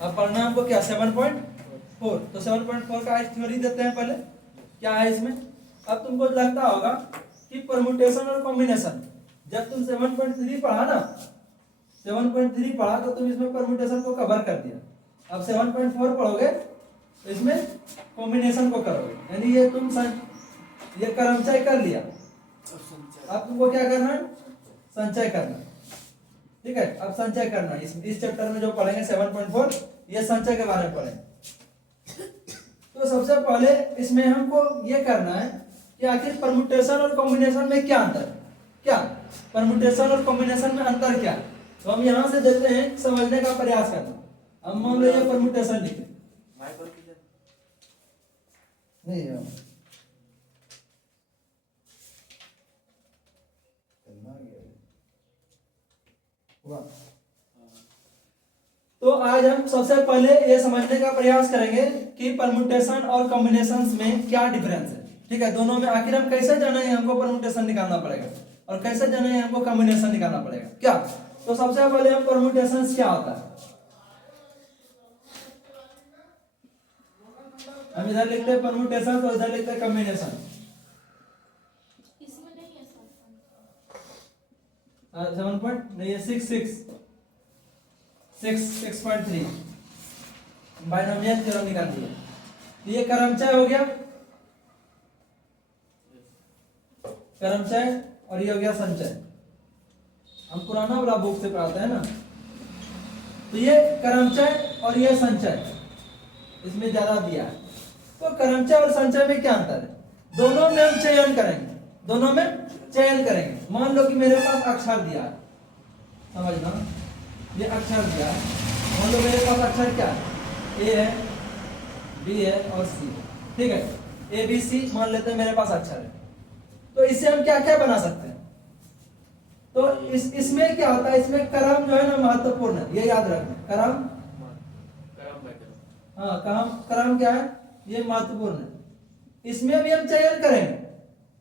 अब पढ़ना है हमको क्या 7.4। तो 7.4 का थ्योरी देते हैं पहले, क्या है इसमें। अब तुमको लगता होगा कि परमुटेशन और कॉम्बिनेशन, जब तुम 7.3 पढ़ा ना, 7.3 पढ़ा तो तुम इसमें परमुटेशन को कवर कर दिया। अब 7.4 पढ़ोगे तो इसमें कॉम्बिनेशन को करोगे, यानी ये तुम ये क्रमचय कर लिया। अब तुमको क्या करना है, संचय करना। ठीक है, अब संचय करना इस चैप्टर में जो पढ़ेंगे 7.4, ये संचय के बारे में पढ़ेंगे। तो सबसे पहले इसमें हमको ये करना है कि आखिर परमुटेशन और कॉम्बिनेशन में क्या अंतर है, क्या परमुटेशन और कॉम्बिनेशन में अंतर क्या है। तो हम यहाँ से देते हैं समझने का प्रयास करना। अब मान लो ये परमुटेशन लिखे नहीं तो आज हम सबसे पहले ये समझने का प्रयास करेंगे कि परमुटेशन और कॉम्बिनेशन में क्या डिफरेंस है। ठीक है, दोनों में आखिर हम कैसे जानेंगे हमको परमुटेशन निकालना पड़ेगा और कैसे जानेंगे हमको कॉम्बिनेशन निकालना पड़ेगा क्या। तो सबसे पहले हम परमुटेशन क्या होता है, हम इधर लिखते हैं परमुटेशन तो इधर लिखते हैं कॉम्बिनेशन। इसमें नहीं है 7 पॉइंट नहीं है 6.3 बाइनोमियल थ्योरम निकाल दिया। ये क्रमचय हो गया, क्रमचय, और ये हो गया संचय। हम पुराना वाला बुक से पढ़ाते हैं ना, तो ये क्रमचय और ये संचय इसमें ज्यादा दिया है। तो क्रमचय और संचय में क्या अंतर है, दोनों में हम चयन करेंगे, दोनों में चयन करेंगे। मान लो कि मेरे पास अक्षर दिया है, समझना, ये अक्षर दिया है। मान लो मेरे पास अक्षर क्या है, ए है, बी है और सी है। ठीक है, ए बी सी मान लेते हैं मेरे पास अक्षर है। तो इससे हम क्या क्या बना सकते हैं, तो इसमें क्या होता है, इसमें क्रम जो है ना महत्वपूर्ण है, ये याद रखना। क्रम, हाँ क्रम क्या है, ये महत्वपूर्ण है। इसमें भी हम चयन करेंगे,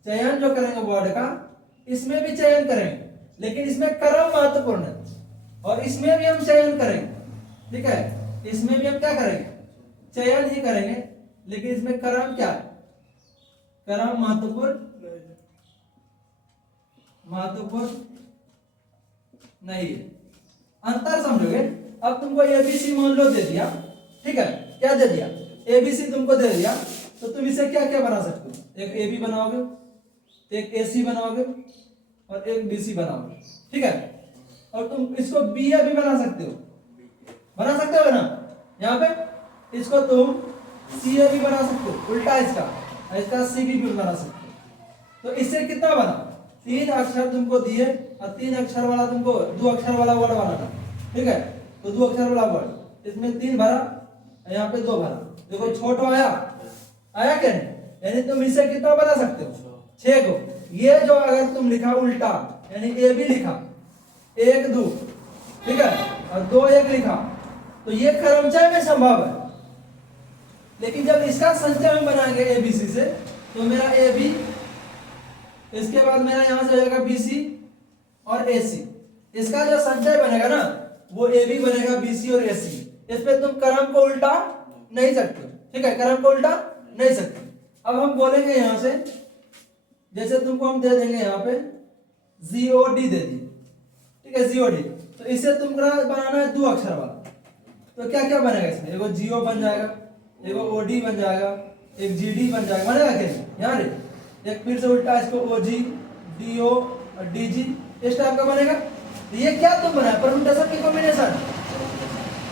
चयन जो करेंगे वर्ड का, इसमें भी चयन करेंगे, लेकिन इसमें क्रम महत्वपूर्ण है। और इसमें भी हम चयन करेंगे, ठीक है, इसमें भी हम क्या करेंगे, चयन ही करेंगे, लेकिन इसमें क्रम क्या है, क्रम महत्वपूर्ण नहीं है। अंतर समझोगे। अब तुमको एबीसी मान लो दे दिया, ठीक है, क्या दे दिया, एबीसी तुमको दे दिया, तो तुम इसे क्या क्या बना सकते हो, एक एबी बनाओगे, एक एसी बनाओगे और एक बीसी बनाओगे। ठीक है, और तुम इसको बी ए भी बना सकते हो ना, यहाँ पे इसको तुम सी ए भी बना सकते हो, उल्टा इसका सी भी बना सकते हो। तो इससे कितना बना, 3 अक्षर तुमको दिए और 3 अक्षर वाला तुमको 2 अक्षर वाला वर्ड बना था। ठीक है, तो 2 अक्षर वाला वर्ड, इसमें 3 भरा, यहाँ पे 2 भरा। देखो छोटा आया क्या नहीं, यानी तुम इससे कितना बना सकते हो, 6 को। ये जो अगर तुम लिखा उल्टा, यानी ए भी लिखा 1 2, ठीक है, और 2 1 लिखा, तो ये क्रमचय में संभव है। लेकिन जब इसका संचय हम बनाएंगे एबीसी से, तो मेरा ए बी, इसके बाद मेरा यहां से हो जाएगा बीसी और एसी। इसका जो संचय बनेगा ना, वो ए बी बनेगा बीसी और एसी। इस पे तुम क्रम को उल्टा नहीं सकते, ठीक है, क्रम को उल्टा नहीं सकते। अब हम बोलेंगे यहां से, जैसे तुमको हम दे देंगे यहाँ पे जीओडी दे दी, ठीक है, जीओडी, तो इसे तुमको बनाना है 2 अक्षर वाला। तो क्या क्या बनेगा इसमें, एगो जीओ बन जाएगा, एगो ओडी बन जाएगा, एक जीडी बन जाएगा, बनेगा क्या यहाँ रे, एक फिर से उल्टा इसको ओजी डीओ और डीजी, इस टाइप का बनेगा। तो ये क्या तुम बनाए, परम्यूटेशन की कॉम्बिनेशन,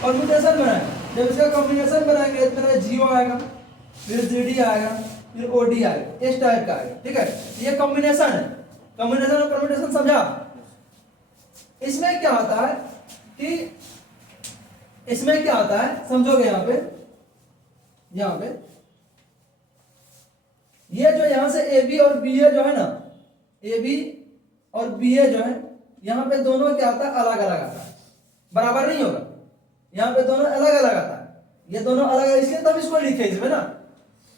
परम्यूटेशन बनाए। जब इसका कॉम्बिनेशन बनाएंगे इस तरह जीओ आएगा, फिर जीडी आएगा, फिर ओडी आएगा, इस टाइप का आएगा। ठीक है, ये कॉम्बिनेशन है, कॉम्बिनेशन और परम्यूटेशन समझा। इसमें क्या होता है कि इसमें क्या होता है समझोगे, यहाँ पे ये जो यहां से ए बी और बी ए जो है ना, ए बी और बी ए जो है, यहाँ पे दोनों क्या आता है, अलग अलग आता है, बराबर नहीं होगा। यहाँ पे दोनों अलग अलग आता है, ये दोनों अलग अलग, इसलिए तब इसको लिखे इसमें ना,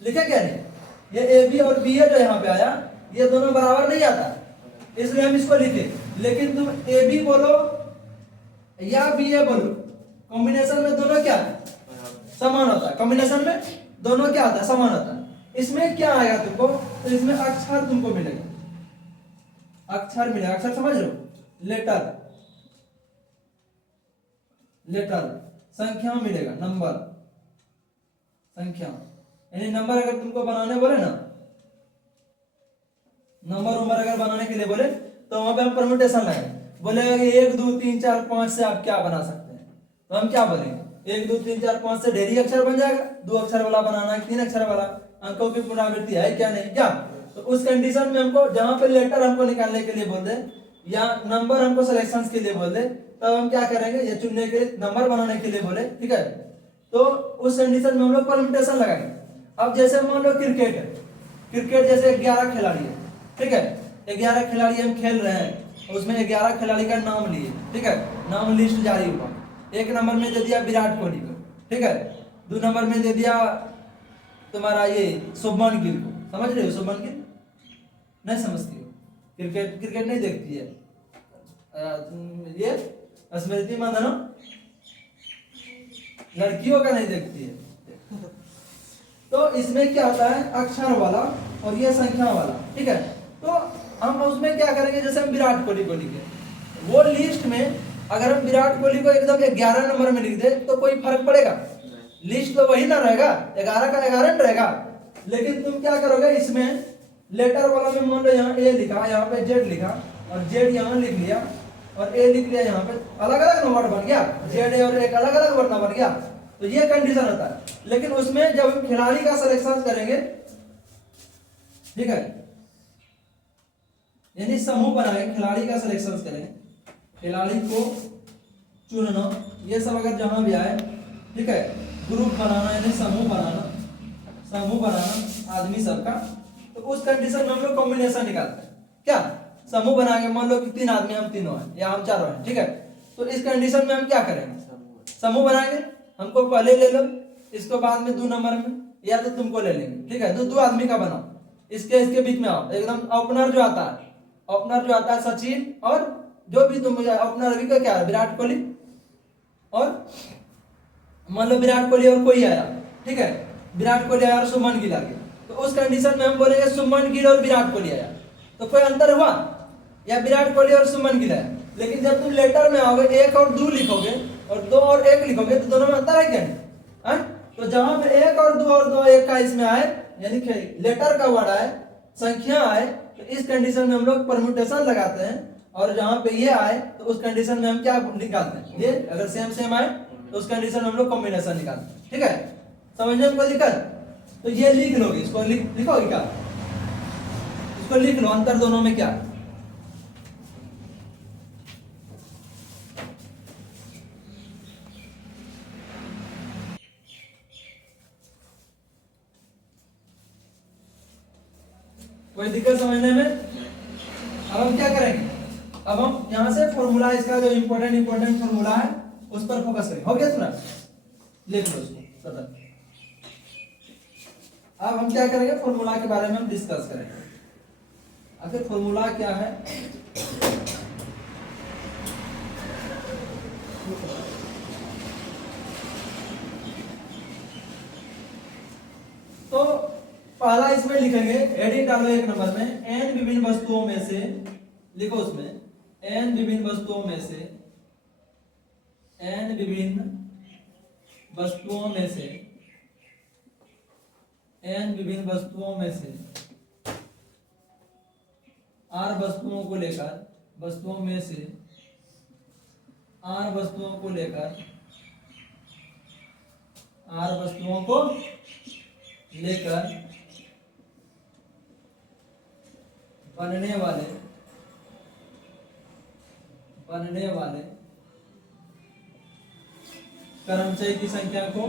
लिखे क्या नहीं, ये ए बी और बी ए जो यहाँ पे आया, ये दोनों बराबर नहीं आता, इसलिए हम इसको लिखे। लेकिन तुम ए बी बोलो या बी ए बोलो, कॉम्बिनेशन में दोनों क्या है, समान होता है। कॉम्बिनेशन में दोनों क्या होता है, समान होता है। इसमें क्या आएगा तुमको, तो इसमें अक्षर तुमको मिलेगा, अक्षर मिलेगा। अक्षर समझ रहे हो, लेटर, लेटर, संख्या मिलेगा, नंबर, संख्या। यानी नंबर अगर तुमको बनाने बोले ना, नंबर उम्र अगर बनाने के लिए बोले तो वहां पे हम परम्यूटेशन लगाएंगे। बोलेगा कि 1 2 3 4 5 से आप क्या बना सकते हैं, तो हम क्या बोलेंगे, 1 2 3 4 5 से ढेरी अक्षर बन जाएगा। 2 अक्षर वाला बनाना है, 3 अक्षर वाला, अंकों की पुनरावृत्ति है क्या नहीं क्या। तो उस कंडीशन में हमको जहां पे लेटर हमको निकालने के लिए बोल दे या नंबर हमको सिलेक्शन के लिए बोल दे, तब हम क्या करेंगे, ये चुनने के लिए, नंबर बनाने के लिए बोले, ठीक है, तो उस कंडीशन में हम लोग परम्यूटेशन लगाएंगे। अब जैसे मान लो क्रिकेट है, क्रिकेट जैसे 11 खिलाड़ी है, ठीक है, 11 खिलाड़ी हम खेल रहे हैं, उसमें 11 खिलाड़ी का नाम लिए, ठीक है, नाम लिस्ट जारी हुआ। 1 नंबर में दे दिया विराट कोहली को, ठीक है, 2 नंबर में दे दिया तुम्हारा ये शुभमन गिल को। समझ रहे हो, शुभमन गिल नहीं समझती हो, क्रिकेट क्रिकेट नहीं देखती है, ये स्मृति मंदाना लड़कियों का नहीं देखती है। तो इसमें क्या होता है, अक्षर वाला और ये संख्या वाला, ठीक है। तो हम उसमें क्या करेंगे, जैसे हम विराट कोहली को लिखे, वो लिस्ट में अगर हम विराट कोहली को एकदम 11 नंबर में लिख दे तो कोई फर्क पड़ेगा, लिस्ट तो वही ना रहेगा, 11 का 11 रहेगा। लेकिन तुम क्या करोगे, इसमें लेटर वाला में मान लो यहाँ ए लिखा, यहाँ पे जेड लिखा, और जेड यहाँ लिख लिया और ए लिख लिया, यहाँ पे अलग अलग वर्ड बन गया, जेड और एक अलग अलग वर्ड बन गया। तो ये कंडीशन होता है। लेकिन उसमें जब हम खिलाड़ी का सिलेक्शन करेंगे, ठीक है, यानी समूह बनाएंगे, खिलाड़ी का सिलेक्शन करेंगे, खिलाड़ी को चुनना, ये सब अगर जहां भी आए, ठीक है, ग्रुप बनाना यानी समूह बनाना, समूह बनाना आदमी सबका, तो उस कंडीशन में हम लोग कॉम्बिनेशन निकालते हैं। क्या, समूह बनाएंगे, मान लो कि 3 आदमी हम तीनों हैं या हम 4 हैं, ठीक है, तो इस कंडीशन में हम क्या करेंगे, समूह बनाएंगे। हमको पहले ले लो, इसको बाद में 2 नंबर में, या तो तुमको ले लेंगे, ठीक है, तो 2 आदमी का बनाओ, इसके बीच में आओ, एकदम ओपनर जो आता है, ओपनर जो आता है सचिन, और जो भी तुम ओपनर अभी का क्या है, विराट कोहली, और मान लो विराट कोहली और कोई आया, ठीक है, विराट कोहली आया और शुभमन गिल आ गया, तो उस कंडीशन में हम बोलेंगे शुभमन गिल और विराट कोहली आया, तो कोई अंतर हुआ, या विराट कोहली और शुभमन गिल आया। लेकिन जब तुम लेटर में आओगे 1 और 2 लिखोगे और 2 और 1 लिखोगे, तो दोनों में अंतर है क्या नहीं, तो जहां पे 1 और 2 और 2 1 का इसमें आए, यानी लेटर का वर्ड आए, संख्या आए, तो इस कंडीशन में हम लोग परम्यूटेशन लगाते हैं। और जहां पे ये आए तो उस कंडीशन में हम क्या निकालते हैं, ये अगर सेम सेम आए तो उस कंडीशन में हम लोग कॉम्बिनेशन निकालते हैं, ठीक है, समझने में कोई दिक्कत। तो ये लिख लोगे, इसको लिखोगे क्या, इसको लिख लो, अंतर दोनों में क्या है। कोई दिक्कत समझने में। अब हम क्या करेंगे, अब हम यहां से फॉर्मूला, इसका जो इंपॉर्टेंट फॉर्मूला है उस पर फोकस करेंगे। हो गया सुना, लिख लो उसको। अब हम क्या करेंगे, फॉर्मूला के बारे में हम डिस्कस करेंगे। आखिर फॉर्मूला क्या है, तो पहला इसमें लिखेंगे, हेडिंग डालो 1 नंबर में, एन विभिन्न वस्तुओं में से, लिखो उसमें, एन विभिन्न वस्तुओं में से, एन विभिन्न वस्तुओं में से, एन विभिन्न वस्तुओं में से, आर वस्तुओं को लेकर, वस्तुओं में से आर वस्तुओं को लेकर, आर वस्तुओं को लेकर बनने वाले कर्मचय की संख्या को,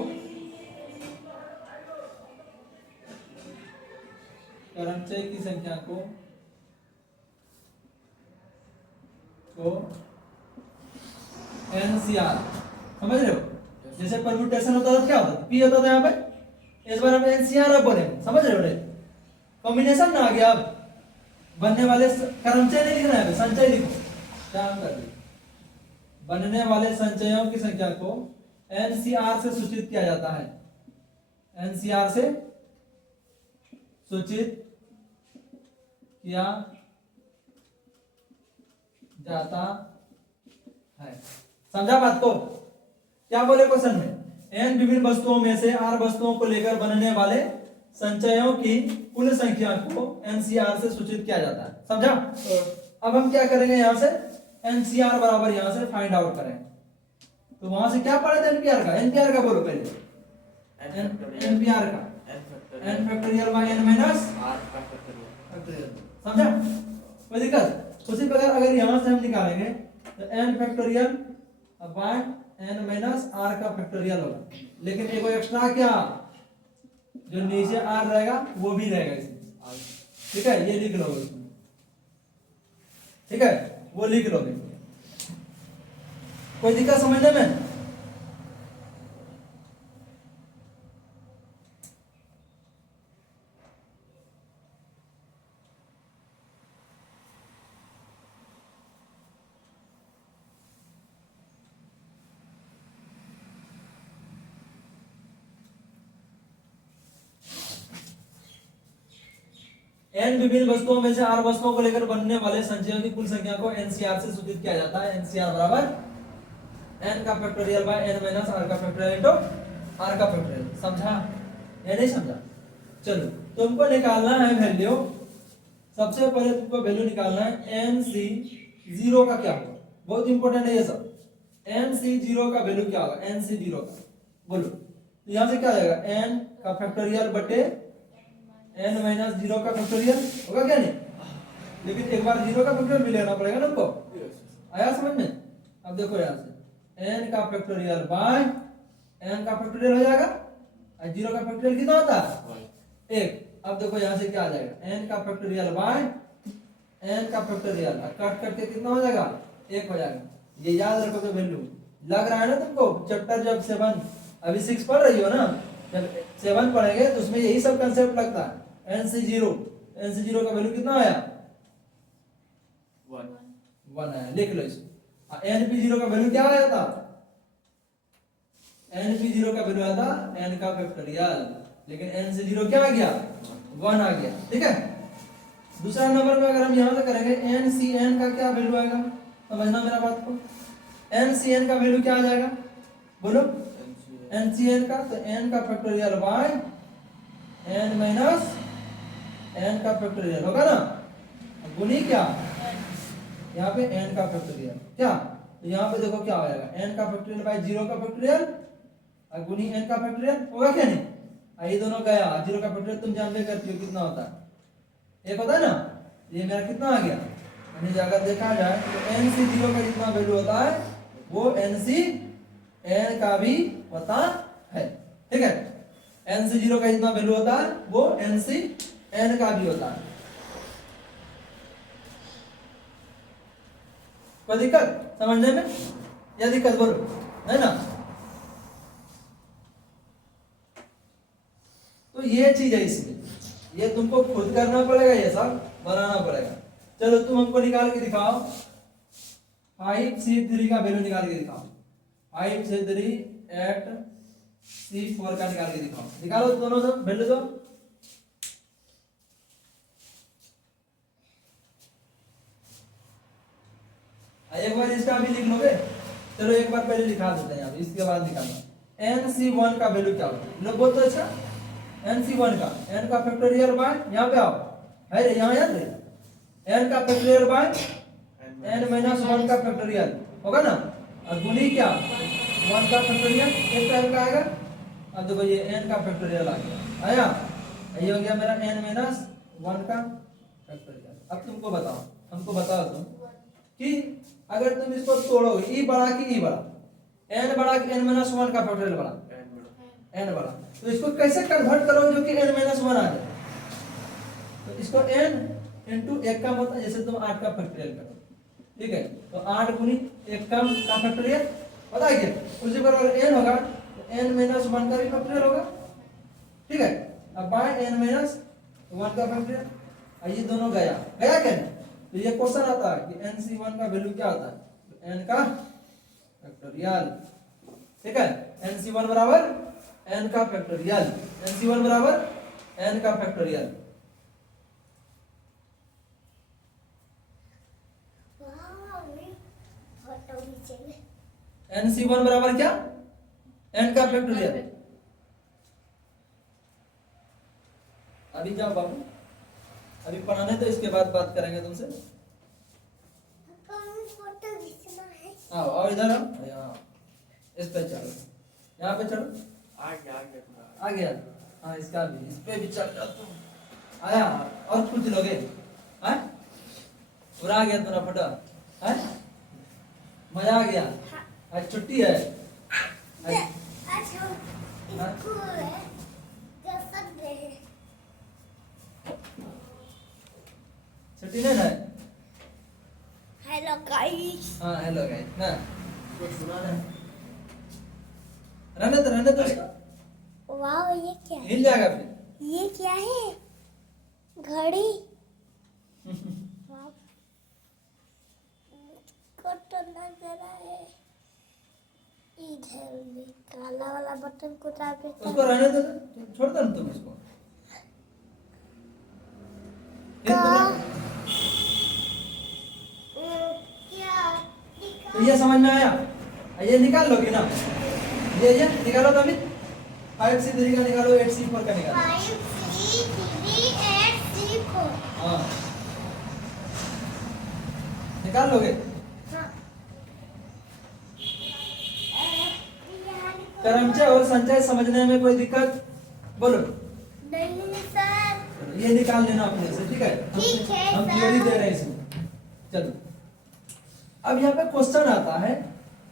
कर्मचय की संख्या को एनसीआर, समझ रहे हो, जैसे परम्यूटेशन होता था क्या होता था, पी होता था यहाँ पे, इस बार हम एनसीआर अब बोले, समझ रहे हो, कॉम्बिनेशन ना आ गया। अब बनने वाले कर्मचय नहीं लिखना है, संचय लिखो, क्या कर दिया, बनने वाले संचयों की संख्या को एनसीआर से सूचित किया जाता है, एनसीआर से सूचित किया जाता है। समझा बात को? क्या बोले क्वेश्चन में, एन विभिन्न वस्तुओं में से आर वस्तुओं को लेकर बनने वाले संचयों की कुल संख्या को एनसीआर से सूचित किया जाता है। समझा? अब हम क्या करेंगे, यहां से एनसीआर बराबर यहां से फाइंड आउट करें। तो वहां से क्या पढ़े थे एनपीआर का, एनपीआर का बोलो पहले, एनपीआर का N factorial by N minus R का फैक्टोरियल। समझा? कोई दिक्कत? उसी प्रकार अगर यहां से हम निकालेंगे तो N factorial by N minus R का फैक्टोरियल होगा, लेकिन एगो एक्स्ट्रा क्या, जो नीचे आर रहेगा वो भी रहेगा इसमें। ठीक है, ये लिख लो इसमें। ठीक है, वो लिख लोगे। कोई दिक्कत समझने में? एन विभिन्न वस्तुओं में से आर वस्तुओं को लेकर बनने वाले संचयों की कुल संख्या को एनसीआर से सूचित किया जाता है। एनसीआर बराबर एन का factorial by N minus R का फैक्टोरियल इनटू आर का फैक्टोरियल। समझा या नहीं समझा? चलो, तुमको निकालना है वैल्यू। सबसे पहले तुमको वैल्यू निकालना है एन सी जीरो का क्या होगा, बहुत इंपॉर्टेंट है ये सब। एन सी जीरो का वैल्यू क्या होगा, एन सी जीरो का बोलो। तो यहां से क्या आ जाएगा, एन का फैक्टोरियल बटे एन माइनस जीरो का फैक्टोरियल होगा क्या नहीं? लेकिन एक बार जीरो का फैक्टोरियल भी लेना पड़ेगा ना हमको। आया समझ में? अब देखो यहां से एन का फैक्टोरियल बाय एन का फैक्टोरियल हो जाएगा, और जीरो का फैक्टोरियल कितना होता है, एक। अब देखो यहां से क्या आ जाएगा, एन का फैक्टोरियल बाय एन का फैक्टोरियल, कट करके कितना हो जाएगा, एक हो जाएगा। ये याद रखो तो वैल्यू लग रहा है ना तुमको। चैप्टर जब 7 अभी 6 पढ़ रही हो ना, जब 7 पढ़ेंगे तो उसमें यही सब कंसेप्ट लगता है। एन सी जीरो का वैल्यू कितना आया, 1 आया, लिख लो इसको। एन पी जीरो का वैल्यू क्या आया था, एन पी जीरो का वैल्यू आया था एन का फैक्टोरियल, लेकिन एन सी जीरो क्या आ गया, 1 आ गया। ठीक है, दूसरा नंबर पे अगर हम यहां से करेंगे एन सी एन का क्या वैल्यू आएगा, समझना मेरा बात को। एन सी एन का वैल्यू क्या आ जाएगा बोलो, एन सी एन का, तो एन का factorial by N minus N का फैक्टोरियल होगा ना, गुनी क्या यहाँ पे एन का फैक्टोरियल क्या, तो यहाँ पे देखो क्या हो जाएगा, एन का फैक्टोरियल बाय जीरो का फैक्टोरियल और गुनी एन का फैक्टोरियल होगा क्या नहीं। ये दोनों गया, जीरो का फैक्टोरियल तुम जानते करती हो कितना होता है, एक होता है ना। ये मेरा कितना आ गया, यानी अगर देखा जाए तो एन सी जीरो का जितना वैल्यू होता है वो एन सी एन का भी होता है। ठीक है, एन सी जीरो का जितना वैल्यू होता है वो एन सी एन का भी होता है। कोई दिक्कत समझने में या दिक्कत बोलो, है ना? तो ये चीज है, इसमें ये तुमको खुद करना पड़ेगा, ये सब बनाना पड़ेगा। चलो तुम हमको निकाल के दिखाओ, 5C3 का वैल्यू निकाल के दिखाओ, 5C3 एट C4 का निकाल के दिखाओ। निकालो दोनों सब वैल्यू दो। एक बार इसका भी लिख लोगे, चलो एक बार पहले लिखा देते हैं, इसके बाद निकालना। NC1 का वैल्यू क्या होगा, लोग बोलते अच्छा NC1 का, n का फैक्टोरियल बाय, यहाँ पे आओ, है रे यहाँ याद रे, n का फैक्टोरियल बाय n माइनस 1 का फैक्टोरियल होगा ना, और गुनी क्या 1 का फैक्टोरियल एक टाइम का आएगा। अब देखो ये n का फैक्टोरियल आ गया, आया, ये हो गया मेरा n माइनस 1 का फैक्टोरियल। अब तुमको बताओ, हमको बताओ तुम कि अगर तुम इसको तोड़ोगे, ई बड़ा कि ई बड़ा, n बड़ा कि n माइनस 1 का फैक्टोरियल बड़ा, n बड़ा, तो इसको कैसे कन्वर्ट करोगे जो कि n माइनस 1 आ जाए। तो इसको n इंटू 1 का मतलब जैसे तुम 8 का फैक्टोरियल करो, ठीक है, तो 8 गुनी 1 का फैक्टोरियल पता है क्या, उसी पर अगर n होगा तो n माइनस 1 का भी फैक्टोरियल होगा। ठीक है, अब बाय n माइनस 1 का फैक्टोरियल, ये दोनों गया गया क्या नहीं। तो ये क्वेश्चन आता है कि NC1 का वैल्यू क्या आता है, तो n का फैक्टोरियल ठीक है। NC1 बराबर n का फैक्टोरियल, NC1 बराबर n का फैक्टोरियल। NC1 बराबर क्या, n का फैक्टोरियल। अभी जाओ बाबू, अभी पढ़ाने तो इसके बाद बात करेंगे तुमसे। आओ आओ इधर आओ, यहाँ इस पे चढ़ो, यहाँ पे चढ़ो। आ गया। हाँ इसका भी, इस पे भी चढ़ जाओ तुम। आया, और कुछ लोगे हैं? पूरा आ गया तुम्हारा फोटो है? मजा आ गया? आज छुट्टी है? छुट्टी नहीं है? Hello guys. हाँ हेलो गाइस ना, कुछ सुना नहीं। रहने दो इसको। वाह ये क्या है? हिल जाएगा फिर। ये क्या है? घड़ी। मुझको तो लग रहा है इधर भी काला वाला बटन को दाबे उसको रहने दो, छोड़ दो ना तुम इसको। तो ये समझ में आया? ये निकाल लोगे ना, ये निकालो तो अभी। 5C3 का निकालो, 8C4 का निकालो। 5C3 हाँ निकाल लोगे? क्रमचय और संचय समझने में कोई दिक्कत? बोलो। नहीं सर। ये निकाल लेना अपने से, ठीक है? ठीक है हम सर। थ्योरी दे रहे हैं इसमें। चलो अब यहाँ पे क्वेश्चन आता है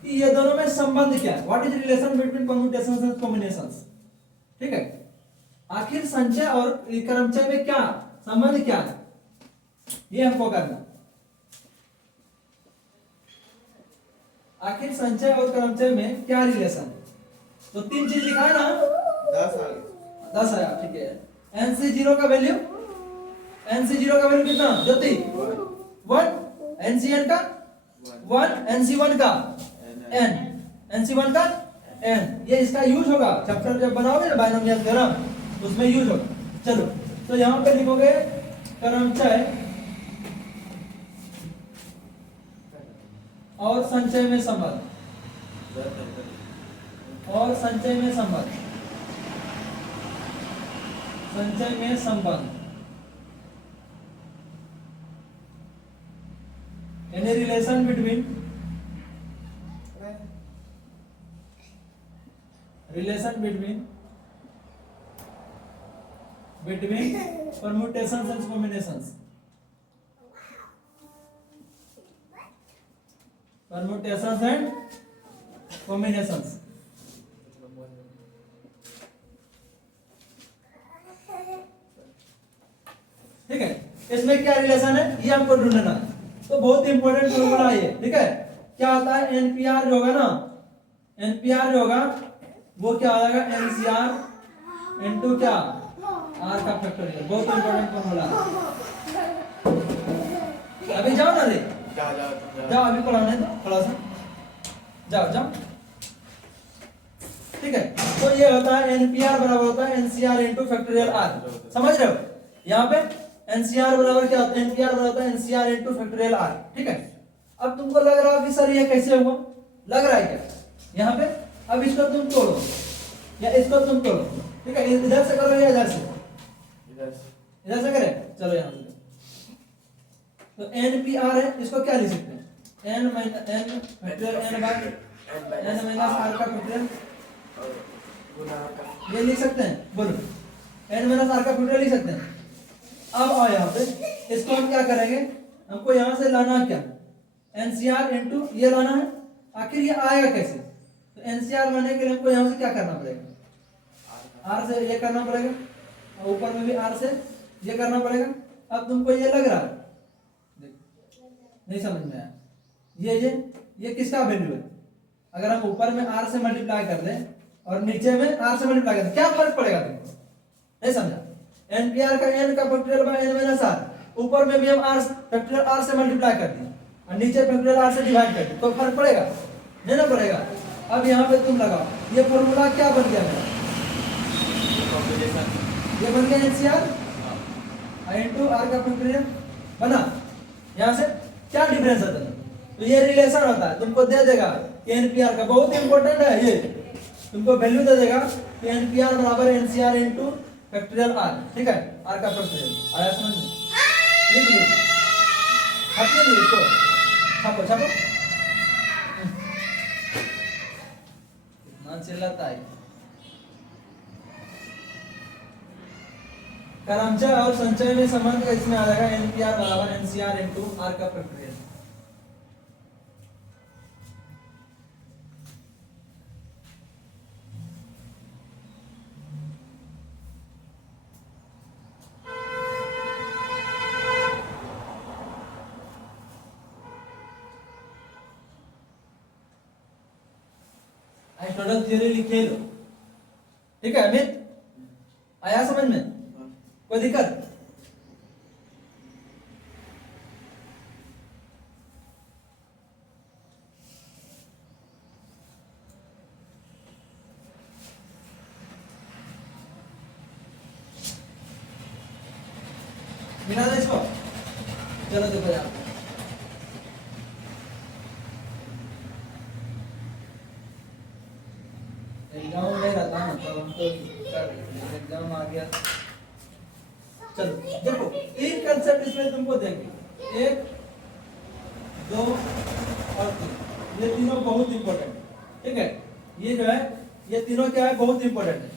कि ये दोनों में संबंध क्या है, what is relation between permutations and combinations. ठीक है, आखिर संचय और क्रमचय में क्या संबंध क्या है, ये हमको करना। आखिर संचय और क्रमचय में क्या रिलेशन, तो 3 चीज लिखा है ना। 10 आया, ठीक है। NC0 का वैल्यू, NC0 का वैल्यू कितना ज्योति? 1, NCN का 1, NC1 का n, NC1 का n। ये इसका यूज होगा चैप्टर जब बनाओगे ना बायनोमियल थ्योरम, उसमें यूज होगा। चलो तो यहाँ पे लिखोगे क्रमचय और संचय में संबंध, और संचय में संबंध, संचय में संबंध, any relation between permutations and combinations, permutations and combinations। ठीक है, इसमें क्या रिलेशन है ये हमको ढूंढना है। तो बहुत इंपॉर्टेंट फॉर्मूला है ये, ठीक है। क्या होता है, एनपीआर जो होगा ना, एनपीआर जो होगा वो क्या हो जाएगा, एनसीआर इनटू क्या, आर का फैक्टोरियल। बहुत इंपॉर्टेंट फॉर्मूला है। अभी जाओ ना रे, जाओ अभी पढ़ाने दो थोड़ा सा, जाओ। ठीक है, तो ये होता है एनपीआर बराबर होता है एनसीआर इनटू फैक्टोरियल आर। समझ रहे हो? यहाँ पे एनसीआर बराबर क्या होता है, एनपीआर बराबर होता है एनसीआर इनटू फैक्टोरियल आर। ठीक है, अब तुमको लग रहा है कि सर ये कैसे हुआ, लग रहा है क्या यहाँ पे? अब इसको तुम तोड़ो या इसको तुम तोड़ो, ठीक है। इधर से करो या इधर से? इधर से करें, चलो यहाँ से। तो एनपीआर है, इसको क्या लिख सकते हैं, n factorial n by n minus r का फैक्टोरियल, ये लिख सकते हैं। बोलो, n माइनस r का फैक्टोरियल लिख सकते हैं। अब आओ यहाँ पे, इसको हम क्या करेंगे, हमको यहाँ से लाना क्या, NCR इनटू ये लाना है। आखिर ये आएगा कैसे, तो NCR लाने के लिए हमको यहाँ से क्या करना पड़ेगा, R से ये करना पड़ेगा, और ऊपर में भी R से ये करना पड़ेगा। अब तुमको ये लग रहा है, नहीं समझ में आया, ये किसका वैल्यू है? अगर हम ऊपर में R से मल्टीप्लाई कर दें और नीचे में R से मल्टीप्लाई कर दें, क्या फर्क पड़ेगा तुमको? नहीं समझा? एनपीआर का n का factorial bye n minus r, ऊपर में भी हम r फैक्टोरियल r से मल्टीप्लाई कर दिए और नीचे फैक्टोरियल r से डिवाइड कर दिए, तो फर्क पड़ेगा? नहीं ना पड़ेगा। अब यहाँ पे तुम लगाओ, ये फॉर्मूला क्या बन गया मेरा, ये बन गया एनसीआर इनटू आर का फैक्टोरियल बना। यहाँ से क्या डिफरेंस है तो ये रिलेशन होता है, तुमको दे देगा एनपीआर का, बहुत इंपॉर्टेंट है ये, तुमको वैल्यू दे देगा कि एनपीआर बराबर एनसीआर इनटू फैक्टोरियल आर, ठीक है, आर का फैक्टोरियल आया समझ में, लिख लीजिए, छापिए नहीं इसको, छापो छापो, कितना चिल्लाता है। क्रमशः और संचय में संबंध इसमें आ जाएगा एनपीआर बराबर एनसीआर इनटू आर का फैक्टोरियल। टोटल थ्योरी लिखे लो, ठीक है अमित, आया समझ में, कोई दिक्कत? मिला दे इसको, चलो देखो यार, एग्जाम में रहता है तो हम तो एग्जाम आ गया। चलो देखो तीन कंसेप्ट इसमें तुमको देंगे, एक दो और तीन, ये तीनों बहुत इंपॉर्टेंट, ठीक है, ये जो है ये तीनों क्या है बहुत इंपॉर्टेंट है,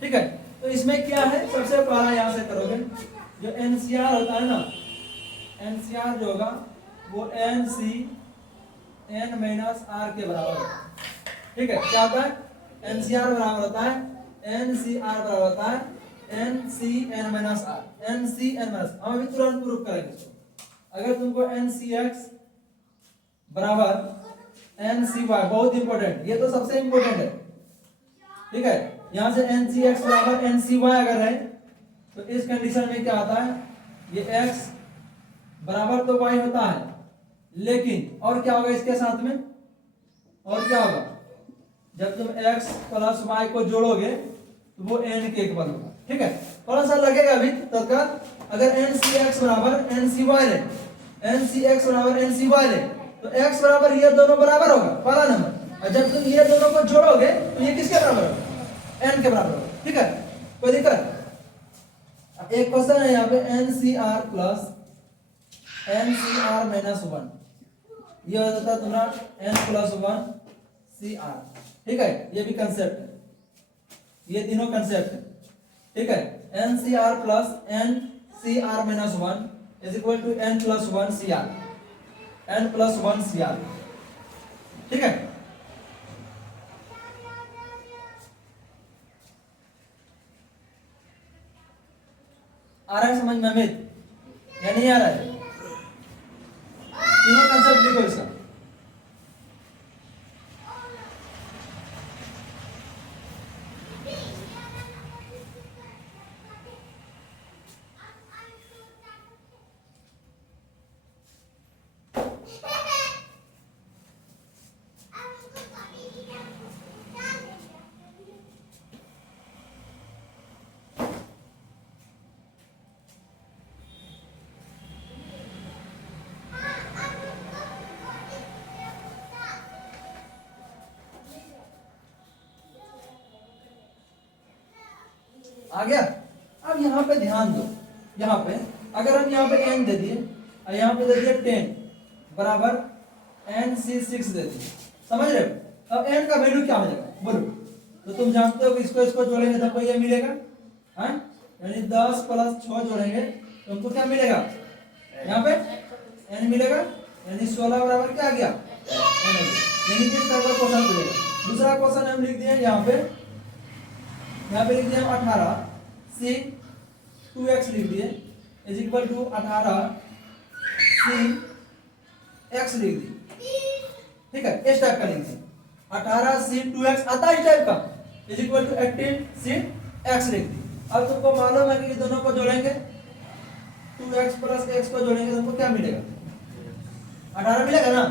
ठीक है। तो इसमें क्या है, सबसे पहला यहाँ से करोगे, जो एनसीआर होता है ना, एनसीआर जो होगा वो N C N minus R के बराबर होता है, ठीक है, क्या होता है, एनसीआर बराबर होता है एनसीआर बराबर होता है N C N minus R, N C N minus, हम अभी तुरंत प्रूफ करेंगे इसको। अगर तुमको एन सी एक्स बराबर एन सी वाई, बहुत इंपॉर्टेंट, ये तो सबसे इंपॉर्टेंट है, ठीक है, यहां से एन सी एक्स बराबर एन सी वाई अगर है तो इस कंडीशन में क्या आता है, ये x बराबर तो y होता है, लेकिन और क्या होगा इसके साथ में, और क्या होगा, जब तुम x प्लस y को जोड़ोगे तो वो n के इक्वल होगा, ठीक है, थोड़ा सा लगेगा अभी तत्काल। अगर एन सी एक्स बराबर एन सी वाई है, एन सी एक्स बराबर एन सी वाई है तो x बराबर ये दोनों बराबर होगा पहला नंबर, और जब तुम ये दोनों को जोड़ोगे तो ये किसके बराबर होगा, n के बराबर होगा, ठीक है, कोई दिक्कत? एक क्वेश्चन है यहाँ पे N C R plus N C R minus one, ये हो जाता है तुम्हारा N plus one C R, ठीक है, ये भी कंसेप्ट है, ये तीनों कंसेप्ट है, ठीक है, N C R plus N C R minus one is equal to N plus one C R, N plus one C R, ठीक है। आ रहा है समझ में अमित या नहीं आ रहा है? तीनों कंसेप्ट लिखो इसका। आ गया? अब यहाँ पे ध्यान दो, यहाँ पे अगर हम यहाँ पे n दे दिए और यहाँ पे दे दिए 10 बराबर n c 6 दे दिए, समझ रहे हो? अब n का वैल्यू क्या हो जाएगा बोलो, तो तुम जानते हो कि इसको इसको जोड़ेंगे तो हमको ये मिलेगा, हाँ, यानी 10 प्लस 6 जोड़ेंगे तो हमको क्या मिलेगा, यहाँ पे n मिलेगा, यानी 16 बराबर क्या आ गया, यानी किस टाइप का क्वेश्चन मिलेगा। दूसरा क्वेश्चन हम लिख दिए यहाँ पे लिख दिए 18 सी 2x लिख दिए is equal to 18 C x लिख दिए, ठीक है, इस टाइप का लिख दिए 18 सी 2x आता है इस टाइप का is equal to 18 C x लिख दिए। अब तुमको मालूम है कि दोनों को जोड़ेंगे 2x प्लस x को जोड़ेंगे तो तुमको क्या मिलेगा, 18 मिलेगा ना,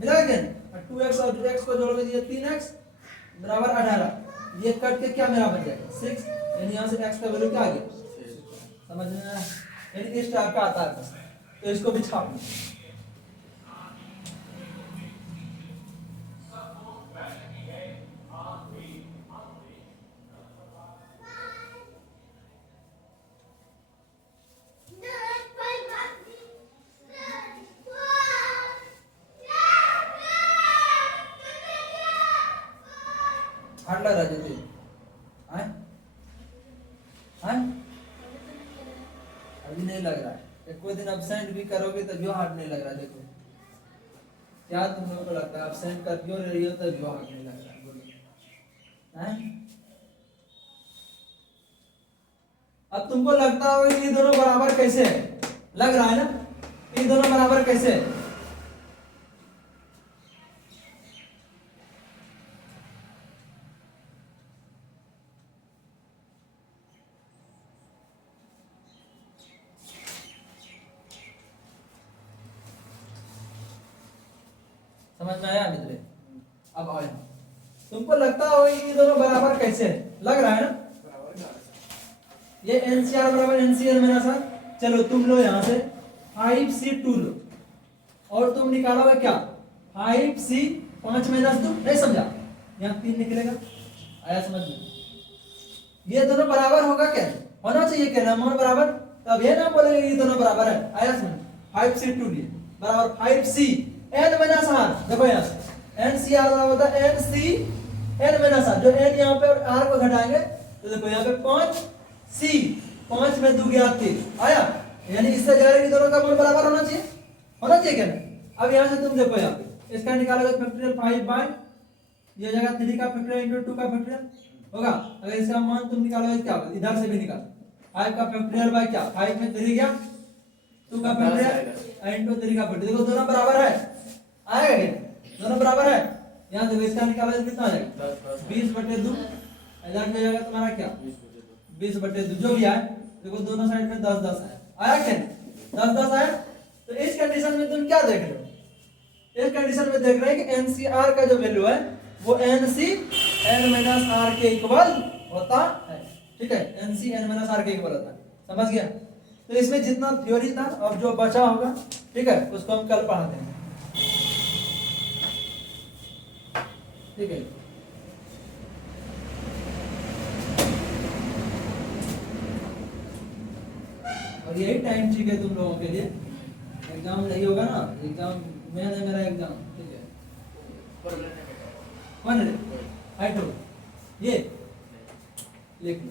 मिलेगा क्या, 2x और x को जोड़ोगे तो ये 3x बराबर 18। ये कट के क्या मेरा बन जाएगा 6, यानी यहाँ से x का वैल्यू क्या आ गया, समझ में आया? यानी इस टाइप का आता है बस। तो इसको भी छाप लो। हार्ड लग रहा है ज्योति? आए आए अभी नहीं लग रहा है। कोई दिन अब्सेंट भी करोगे तभी हार्ड नहीं लग रहा है। देखो क्या तुम लोगों को लगता है अब्सेंट कर क्यों रही हो तभी हार्ड नहीं लग रहा है? बोलो हैं? अब तुमको लगता होगा कि ये दोनों बराबर कैसे है, लग रहा है ना? ये दोनों बराबर कैसे है? समझ में आया मित्र? अब आओ यहाँ। तुमको लगता होगा कि ये दोनों बराबर कैसे है, लग रहा है ना? ये NCR बराबर NCR में ना सर। चलो तुम लो यहाँ से 5C2 लो और तुम निकालोगे क्या 5C 5 माइनस 2, नहीं समझा? यहाँ 3 निकलेगा। आया समझ में? ये दोनों बराबर होगा क्या, होना चाहिए क्या ना मान बराबर, तब ये ना बोलेंगे ये दोनों बराबर है। आया समझ? 5C2 लिए बराबर 5C n माइनस r। देखो यहाँ NCR बराबर होता है NC n माइनस r, जो n यहाँ पे और r को घटाएंगे तो देखो यहाँ पे 5C 5 में 2 गया 3। आया? यानी इससे जाहिर है दोनों का मान बराबर होना चाहिए, होना चाहिए क्या ना? अब यहाँ से तुम देखो यहाँ पे इसका निकालोगे फैक्टोरियल 5 बाय ये जगह 3 का फैक्टोरियल इनटू 2 का फैक्टोरियल होगा। अगर इसका मान तुम निकालोगे क्या होगा, इधर से भी निकाल 5 का फैक्टोरियल बाय क्या 5 में 3 गया 2 का फैक्टोरियल इनटू 3 का फैक्टोरियल। देखो दोनों बराबर है, आएगा क्या? दोनों बराबर है। यहाँ देखो इसका निकालोगे कितना आ जाएगा 20/2। इधर में जाएगा तुम्हारा क्या 20/2 जो भी आए। देखो दोनों साइड में 10-10 है। आया क्या 10-10 आया? तो इस कंडीशन में तुम क्या देख रहे हो, इस कंडीशन में देख रहे हैं कि NCR का जो वैल्यू है वो NC n माइनस r के इक्वल होता है। ठीक है, NC n माइनस r के इक्वल होता है। समझ गया? तो इसमें जितना थ्योरी था और जो बचा होगा ठीक है उसको हम कल पढ़ाते हैं। ठीक है, और यही टाइम ठीक है तुम लोगों के लिए। एग्जाम नहीं होगा ना, एग्जाम में है मेरा एग्जाम। ठीक है, कौन है? हाइट हो ये लिख लो।